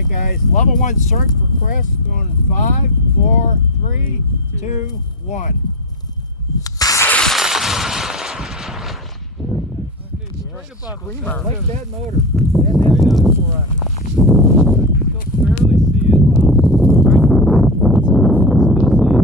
right, guys. Level 1 search for Chris. Going 5, 4, 3, 2, 1. Okay, straight above us. I like that motor. Yeah, that's for us. Still barely see it. Right. Still see it.